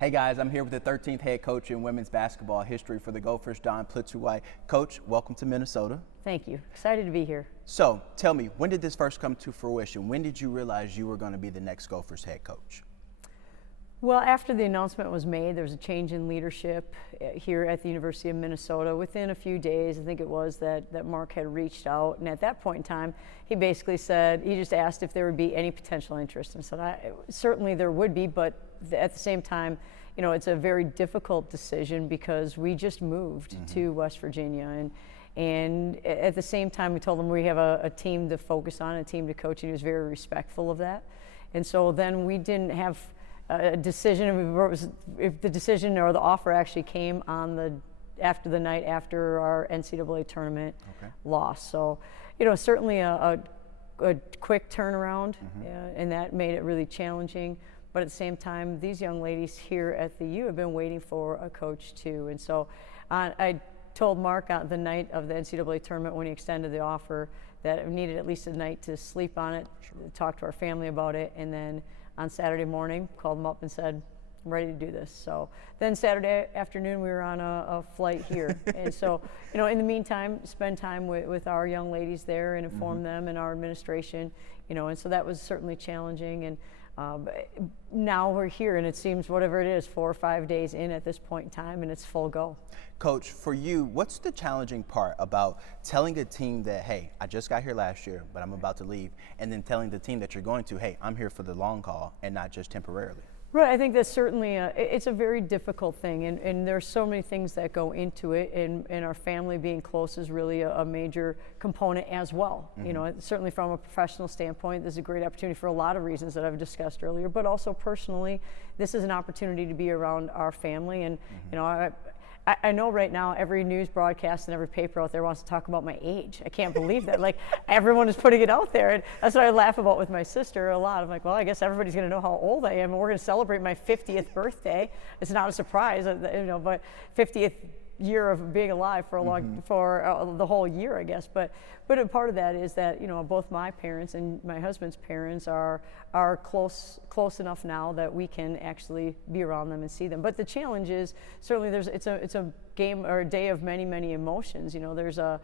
Hey guys, I'm here with the 13th head coach in women's basketball history for the Gophers, Dawn Plitzuweit. Coach, welcome to Minnesota. Thank you. Excited to be here. So, tell me, when did this first come to fruition? When did you realize you were going to be the next Gophers head coach? Well, after the announcement was made, there was a change in leadership here at the University of Minnesota. Within a few days, I think it was, that Mark had reached out. And at that point in time, he basically said, he just asked if there would be any potential interest. And said, certainly there would be, but at the same time, you know, it's a very difficult decision because we just moved to West Virginia. And at the same time, we told him we have a team to focus on, a team to coach, and he was very respectful of that. And so then we didn't have a decision. If the decision or the offer actually came on after the night after our NCAA tournament loss. So, you know, certainly a quick turnaround, and that made it really challenging. But at the same time, these young ladies here at the U have been waiting for a coach too. And so I told Mark on the night of the NCAA tournament when he extended the offer that we needed at least a night to sleep on it, talk to our family about it, and then on Saturday morning, called him up and said, I'm ready to do this. So then Saturday afternoon, we were on a flight here. And so, you know, in the meantime, spend time with our young ladies there and inform them and our administration, you know, and so that was certainly challenging. And now we're here, and it seems whatever it is, 4 or 5 days in at this point in time, and it's full go. Coach, for you, what's the challenging part about telling a team that, hey, I just got here last year, but I'm about to leave, and then telling the team that you're going to, hey, I'm here for the long haul and not just temporarily? Right, I think that's certainly it's a very difficult thing, and there's so many things that go into it, and our family being close is really a major component as well. You know, certainly from a professional standpoint, this is a great opportunity for a lot of reasons that I've discussed earlier, but also personally, this is an opportunity to be around our family. And you know, I know right now every news broadcast and every paper out there wants to talk about my age. I can't believe that. Like, everyone is putting it out there. And that's what I laugh about with my sister a lot. I'm like, well, I guess everybody's going to know how old I am, and we're going to celebrate my 50th birthday. It's not a surprise, you know, but 50th year of being alive for a long, for the whole year, I guess. But a part of that is that, you know, both my parents and my husband's parents are close enough now that we can actually be around them and see them. But the challenge is certainly it's a game or a day of many emotions. You know, there's an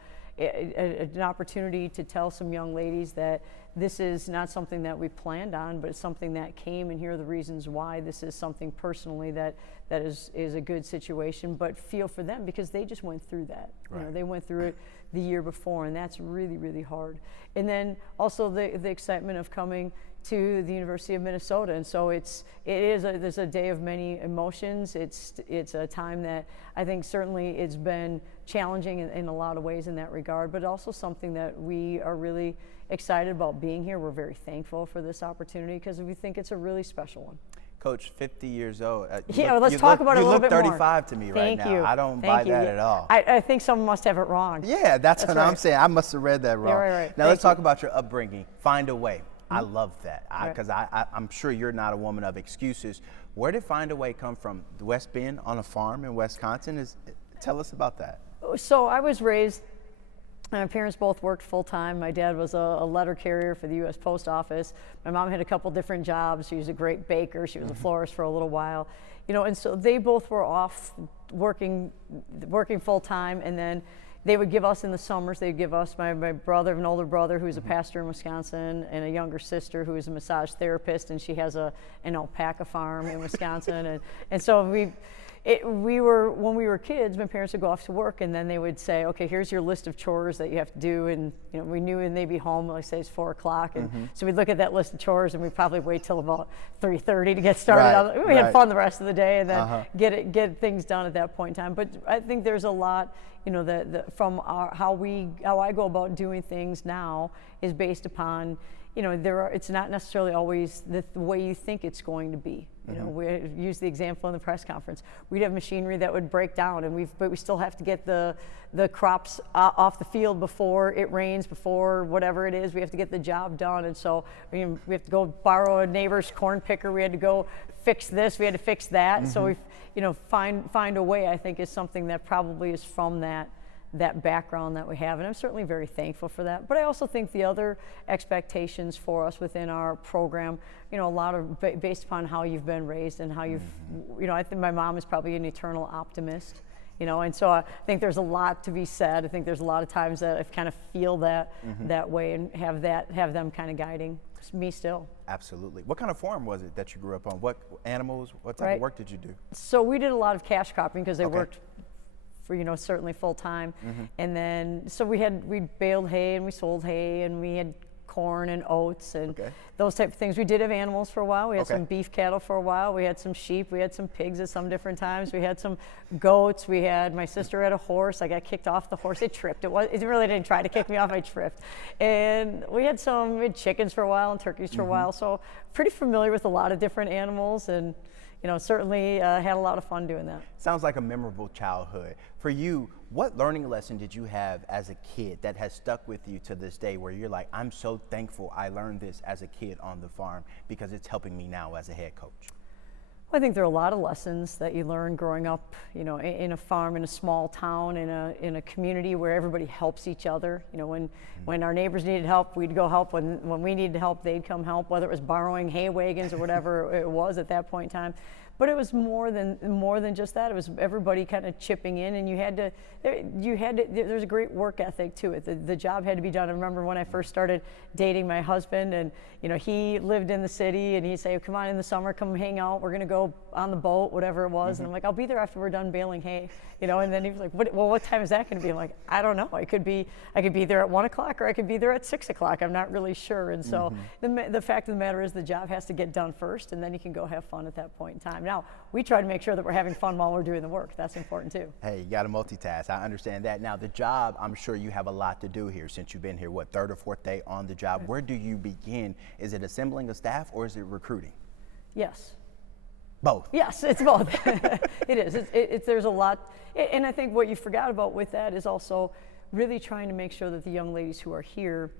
opportunity to tell some young ladies that this is not something that we planned on, but it's something that came, and here are the reasons why. This is something personally that is a good situation, but feel for them because they just went through that. You know, they went through it the year before, and that's really hard. And then also the excitement of coming to the University of Minnesota, and so there's a day of many emotions. It's a time that I think certainly it's been challenging in a lot of ways in that regard, but also something that we are really excited about being here. We're very thankful for this opportunity because we think it's a really special one. Coach, 50 years old. Let's talk about it a little bit more. You look 35 to me right now. I don't buy that at all. I think someone must have it wrong. Yeah, that's what I'm saying. I must have read that wrong. Yeah, right. Now let's talk about your upbringing. Find a way. I love that because I'm sure you're not a woman of excuses. Where did Find a Way come from? West Bend on a farm in Wisconsin? Tell us about that. So I was raised, my parents both worked full-time. My dad was a letter carrier for the U.S. Post Office. My mom had a couple different jobs. She was a great baker. She was a florist for a little while. You know, and so they both were off working full-time, and then they would give us in the summers, they'd give us my brother, an older brother who's a pastor in Wisconsin, and a younger sister who is a massage therapist, and she has an alpaca farm in Wisconsin. And so when we were kids, my parents would go off to work, and then they would say, okay, here's your list of chores that you have to do. And you know, we knew when they'd be home, like say it's 4 o'clock. And so we'd look at that list of chores, and we'd probably wait till about 3:30 to get started. We had fun the rest of the day, and then get things done at that point in time. But I think there's a lot, you know, from how I go about doing things now is based upon, you know, it's not necessarily always the way you think it's going to be. You know, we use the example in the press conference. We'd have machinery that would break down, but we still have to get the crops off the field before it rains, before whatever it is. We have to get the job done, and so we have to go borrow a neighbor's corn picker. We had to go fix this. We had to fix that. So we, you know, find a way. I think is something that probably is from that that background that we have, and I'm certainly very thankful for that. But I also think the other expectations for us within our program, you know, a lot of based upon how you've been raised and how you've, you know, I think my mom is probably an eternal optimist, you know, and so I think there's a lot to be said. I think there's a lot of times that I kind of feel that that way and have them kind of guiding me still. Absolutely. What kind of farm was it that you grew up on? What animals, what type of work did you do? So we did a lot of cash cropping because they worked for, you know, certainly full time. And then, so we baled hay and we sold hay and we had corn and oats and those type of things. We did have animals for a while. We had some beef cattle for a while. We had some sheep. We had some pigs at some different times. We had some goats. My sister had a horse. I got kicked off the horse. It tripped. It really didn't try to kick me off. I tripped. And we had chickens for a while and turkeys for a while. So pretty familiar with a lot of different animals, and you know, certainly had a lot of fun doing that. Sounds like a memorable childhood. For you, what learning lesson did you have as a kid that has stuck with you to this day where you're like, I'm so thankful I learned this as a kid on the farm because it's helping me now as a head coach? Well, I think there are a lot of lessons that you learn growing up, you know, in a farm, in a small town, in a community where everybody helps each other. You know, when our neighbors needed help, we'd go help. When we needed help, they'd come help, whether it was borrowing hay wagons or whatever it was at that point in time. But it was more than just that. It was everybody kind of chipping in, and there's a great work ethic to it. The job had to be done. I remember when I first started dating my husband, and you know, he lived in the city, and he'd say, come on in the summer, come hang out, we're gonna go on the boat, whatever it was. And I'm like, I'll be there after we're done baling hay, you know. And then he was like, what time is that gonna be? I'm like, I don't know. I could be there at 1 o'clock, or I could be there at 6 o'clock. I'm not really sure. And so the fact of the matter is the job has to get done first, and then you can go have fun at that point in time. Now, we try to make sure that we're having fun while we're doing the work. That's important too. Hey, you got to multitask. I understand that. Now, the job, I'm sure you have a lot to do here since you've been here, what, third or fourth day on the job. Where do you begin? Is it assembling a staff or is it recruiting? Yes. Both? Yes, it's both. It is. There's a lot. And I think what you forgot about with that is also really trying to make sure that the young ladies who are here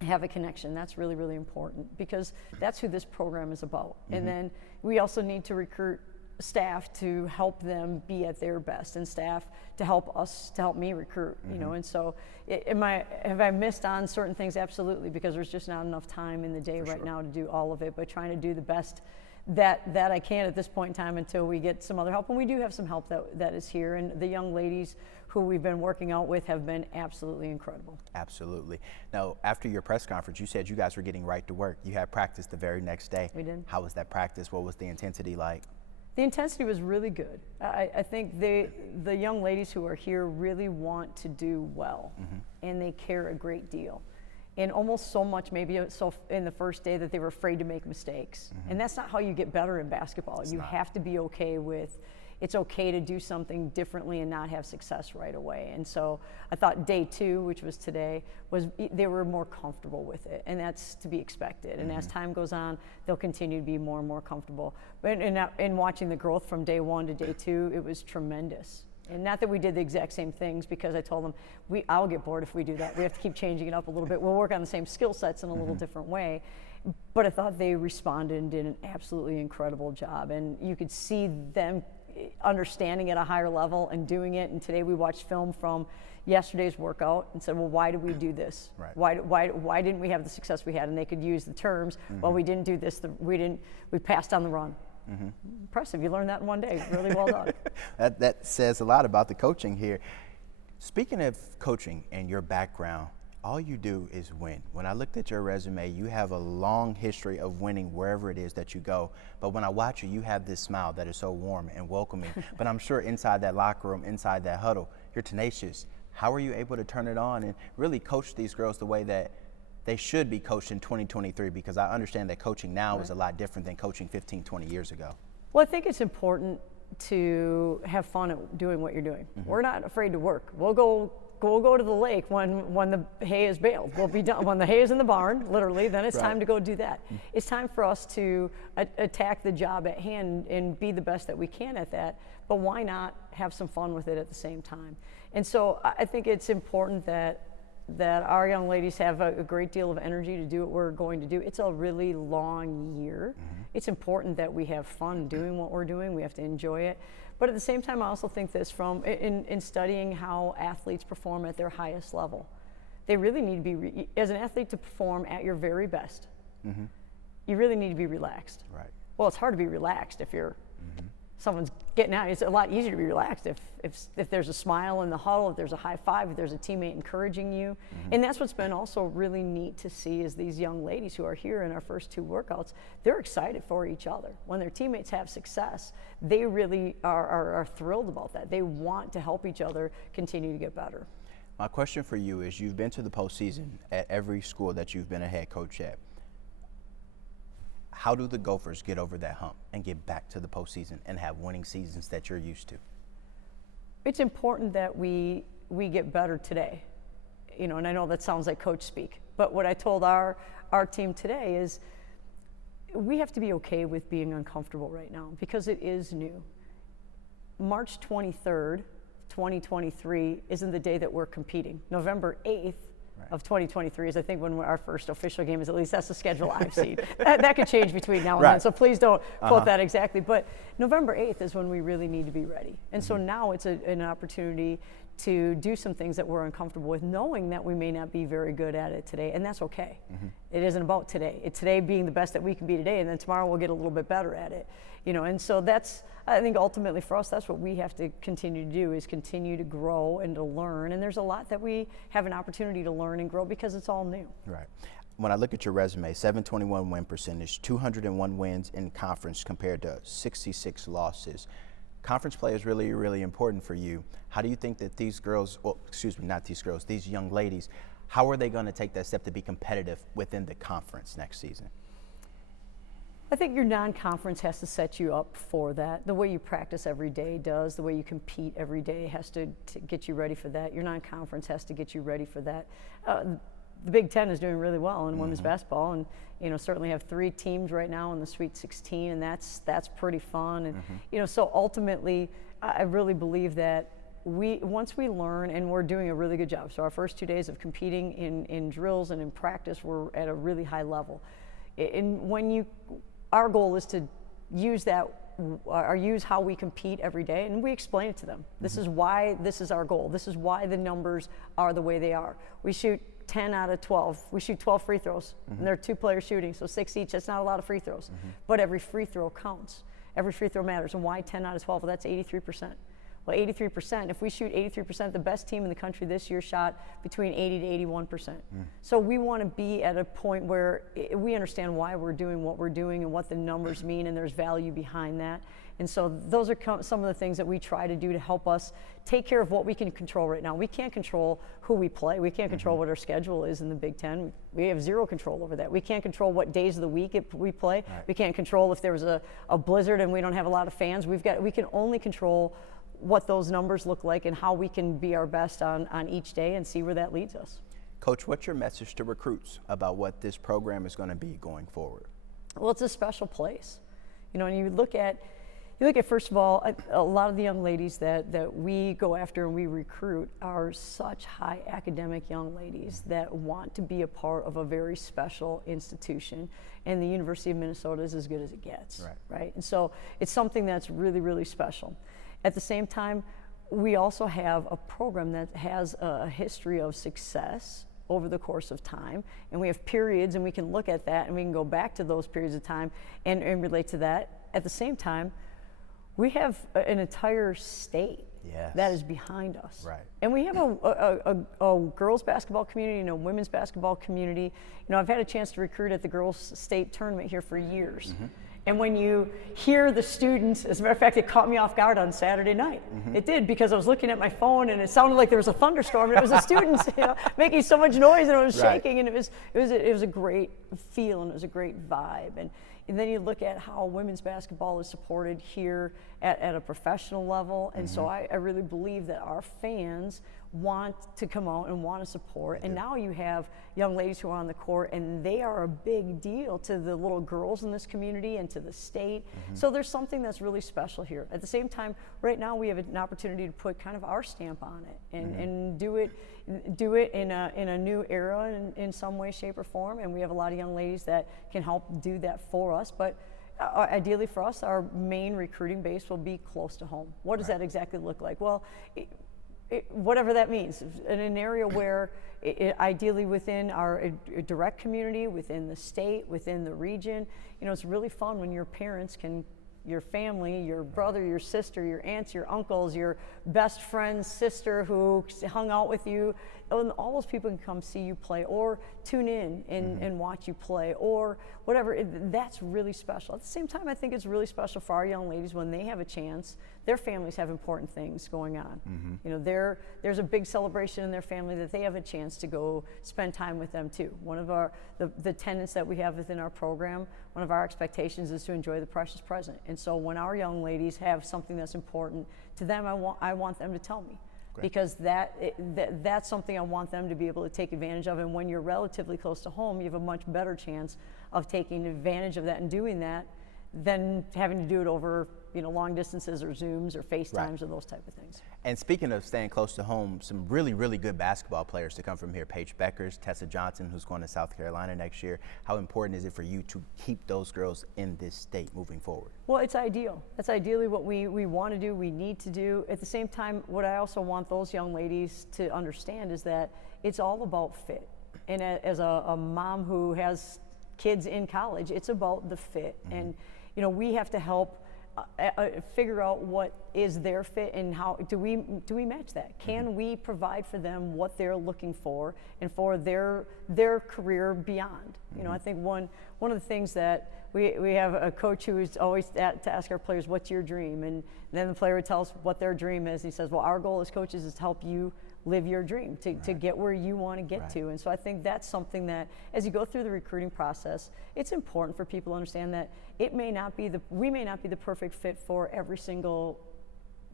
have a connection. That's really, really important because that's who this program is about. And then we also need to recruit staff to help them be at their best, and staff to help me recruit, you know. And so have I missed on certain things? Absolutely, because there's just not enough time in the day right now to do all of it, but trying to do the best that I can at this point in time until we get some other help. And we do have some help that is here, and the young ladies who we've been working out with have been absolutely incredible. Absolutely. Now, after your press conference, you said you guys were getting right to work. You had practice the very next day. We did. How was that practice? What was the intensity like? The intensity was really good. I think the young ladies who are here really want to do well, and they care a great deal. And almost so much, maybe so in the first day, that they were afraid to make mistakes. And that's not how you get better in basketball. You have to be okay with, it's okay to do something differently and not have success right away. And so I thought day 2, which was today, they were more comfortable with it, and that's to be expected. And as time goes on, they'll continue to be more and more comfortable. But in watching the growth from day 1 to day 2, it was tremendous. And not that we did the exact same things, because I told them, I'll get bored if we do that. We have to keep changing it up a little bit. We'll work on the same skill sets in a little different way. But I thought they responded and did an absolutely incredible job. And you could see them understanding at a higher level and doing it. And today we watched film from yesterday's workout and said, well, why did we do this? Right. Why didn't we have the success we had? And they could use the terms, well, we didn't do this, we passed on the run. Impressive. You learned that in one day. Really well done. That says a lot about the coaching here. Speaking of coaching and your background, all you do is win. When I looked at your resume, you have a long history of winning wherever it is that you go. But when I watch you, you have this smile that is so warm and welcoming. But I'm sure inside that locker room, inside that huddle, you're tenacious. How are you able to turn it on and really coach these girls the way that they should be coached in 2023? Because I understand that coaching now is a lot different than coaching 15, 20 years ago. Well, I think it's important to have fun at doing what you're doing. We're not afraid to work. We'll go to the lake when the hay is baled. We'll be done when the hay is in the barn, literally. Then it's time to go do that. It's time for us to attack the job at hand and be the best that we can at that. But why not have some fun with it at the same time? And so I think it's important that that our young ladies have a great deal of energy to do what we're going to do. It's a really long year. It's important that we have fun doing what we're doing. We have to enjoy it. But at the same time, I also think this from in studying how athletes perform at their highest level. They really need to be, as an athlete, to perform at your very best. You really need to be relaxed. Right. Well, it's hard to be relaxed if you're someone's getting out. It's a lot easier to be relaxed if there's a smile in the huddle, if there's a high five, if there's a teammate encouraging you. And that's what's been also really neat to see is these young ladies who are here in our first 2 workouts, they're excited for each other. When their teammates have success, they really are thrilled about that. They want to help each other continue to get better. My question for you is, you've been to the postseason at every school that you've been a head coach at. How do the Gophers get over that hump and get back to the postseason and have winning seasons that you're used to? It's important that we get better today. You know, and I know that sounds like coach speak, but what I told our team today is we have to be okay with being uncomfortable right now because it is new. March 23rd, 2023 isn't the day that we're competing. November 8th of 2023 is, I think, when our first official game is. At least that's the schedule I've seen. That could change between now and then, so please don't quote that exactly. But November 8th is when we really need to be ready. And so now it's an opportunity to do some things that we're uncomfortable with, knowing that we may not be very good at it today, and that's okay. It isn't about today. It's today being the best that we can be today, and then tomorrow we'll get a little bit better at it. You know, and so that's, I think ultimately for us, that's what we have to continue to do, is continue to grow and to learn. And there's a lot that we have an opportunity to learn and grow because it's all new. Right. When I look at your resume, 721 win percentage, 201 wins in conference compared to 66 losses. Conference play is really, really important for you. How do you think that these girls, well, excuse me, not these girls, these young ladies, how are they going to take that step to be competitive within the conference next season? I think your non-conference has to set you up for that. The way you practice every day does. The way you compete every day has to get you ready for that. Your non-conference has to get you ready for that. The Big Ten is doing really well in women's basketball, and you know, certainly have 3 teams right now in the Sweet 16, and that's pretty fun. And you know, so ultimately, I really believe that once we learn, and we're doing a really good job. So our first 2 days of competing in drills and in practice, we're at a really high level. And our goal is to use that, or use how we compete every day, and we explain it to them. This is why this is our goal. This is why the numbers are the way they are. We shoot 10 out of 12. We shoot 12 free throws, and there are 2 players shooting, so 6 each. That's not a lot of free throws, but every free throw counts. Every free throw matters. And why 10 out of 12? Well, that's 83%. Well, 83%, if we shoot 83%, the best team in the country this year shot between 80 to 81%. So we want to be at a point where we understand why we're doing what we're doing and what the numbers mean, and there's value behind that. And so those are some of the things that we try to do to help us take care of what we can control right now. We can't control who we play. We can't control what our schedule is in the Big Ten. We have 0 control over that. We can't control what days of the week we play. We can't control if there was a blizzard and we don't have a lot of fans. We can only control what those numbers look like and how we can be our best on each day and see where that leads us. Coach, what's your message to recruits about what this program is going to be going forward? Well, it's a special place. You know, and you look at first of all, a lot of the young ladies that we go after and we recruit are such high academic young ladies that want to be a part of a very special institution, and the University of Minnesota is as good as it gets, right? And so it's something that's really, really special. At the same time, we also have a program that has a history of success over the course of time, and we have periods, and we can look at that and we can go back to those periods of time and relate to that. At the same time, we have an entire state that is behind us. And we have a girls basketball community and a women's basketball community. You know, I've had a chance to recruit at the girls state tournament here for years. And when you hear the students, as a matter of fact, it caught me off guard on Saturday night. It did, because I was looking at my phone and it sounded like there was a thunderstorm, and it was the students, you know, making so much noise, and it was shaking, and it was a great feel, and it was a great vibe. And then you look at how women's basketball is supported here at a professional level, and so I really believe that our fans want to come out and want to support. And now you have young ladies who are on the court, and they are a big deal to the little girls in this community and to the state. So there's something that's really special here. At the same time, right now we have an opportunity to put kind of our stamp on it and do it in a new era in some way, shape, or form. And we have a lot of young ladies that can help do that for us. But ideally for us, our main recruiting base will be close to home. What does that exactly look like? Well, whatever that means, in an area where ideally within our direct community, within the state, within the region, it's really fun when your parents can, your family, your brother, your sister, your aunts, your uncles, your best friend's sister who hung out with you, and all those people can come see you play or tune in and watch you play or whatever. That's really special. At the same time, I think it's really special for our young ladies when they have a chance. Their families have important things going on. There's a big celebration in their family that they have a chance to go spend time with them too. One of the tenets that we have within our program, one of our expectations is to enjoy the precious present. And so when our young ladies have something that's important to them, I want them to tell me. Because that's something I want them to be able to take advantage of. And when you're relatively close to home, you have a much better chance of taking advantage of that and doing that than having to do it over long distances or Zooms or FaceTimes or those type of things. And speaking of staying close to home, some really, really good basketball players to come from here. Paige Beckers, Tessa Johnson, who's going to South Carolina next year. How important is it for you to keep those girls in this state moving forward? Well, it's ideal. That's ideally what we want to do, we need to do. At the same time, what I also want those young ladies to understand is that it's all about fit. And as a mom who has kids in college, it's about the fit. And we have to help figure out what is their fit and how do we match that? Can we provide for them what they're looking for and for their career beyond? I think one of the things that we have a coach who is always to ask our players, what's your dream? And then the player would tell us what their dream is. He says, well, our goal as coaches is to help you live your dream, to get where you want to get to. And so I think that's something that as you go through the recruiting process, it's important for people to understand that we may not be the perfect fit for every single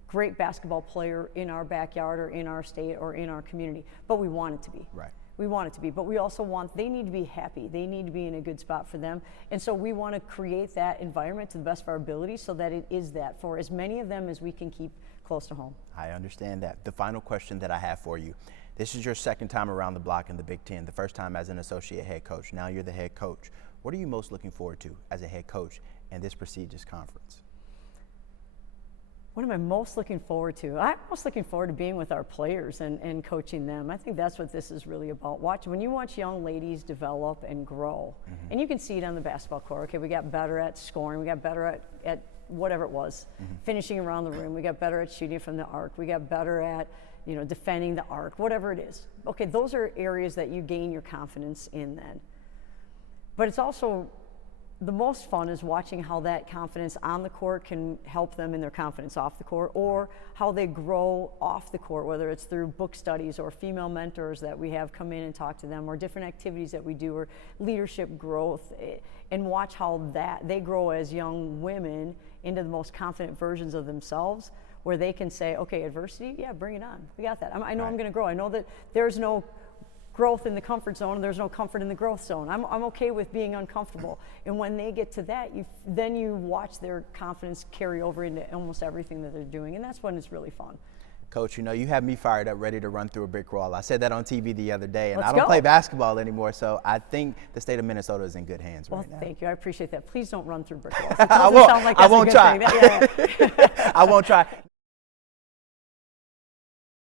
great basketball player in our backyard or in our state or in our community, but we want it to be. We want it to be, but we also they need to be happy. They need to be in a good spot for them. And so we want to create that environment to the best of our ability so that it is that for as many of them as we can keep close to home. I understand that. The final question that I have for you, this is your second time around the block in the Big Ten, the first time as an associate head coach. Now you're the head coach. What are you most looking forward to as a head coach in this prestigious conference? What am I most looking forward to? I'm most looking forward to being with our players and coaching them. I think that's what this is really about. When you watch young ladies develop and grow, and you can see it on the basketball court. Okay, we got better at scoring. We got better at whatever it was, finishing around the rim. We got better at shooting from the arc. We got better at defending the arc, whatever it is. Okay, those are areas that you gain your confidence in then. But it's also the most fun is watching how that confidence on the court can help them in their confidence off the court, or how they grow off the court, whether it's through book studies or female mentors that we have come in and talk to them, or different activities that we do, or leadership growth, and watch how they grow as young women into the most confident versions of themselves, where they can say, okay, adversity, yeah, bring it on. We got that. I know I'm going to grow. I know that there's no growth in the comfort zone, and there's no comfort in the growth zone. I'm okay with being uncomfortable. And when they get to that, then you watch their confidence carry over into almost everything that they're doing, and that's when it's really fun. Coach, you have me fired up, ready to run through a brick wall. I said that on TV the other day, and I don't play basketball anymore, so I think the state of Minnesota is in good hands right now. Well, thank you. I appreciate that. Please don't run through brick walls. I won't try. I won't try.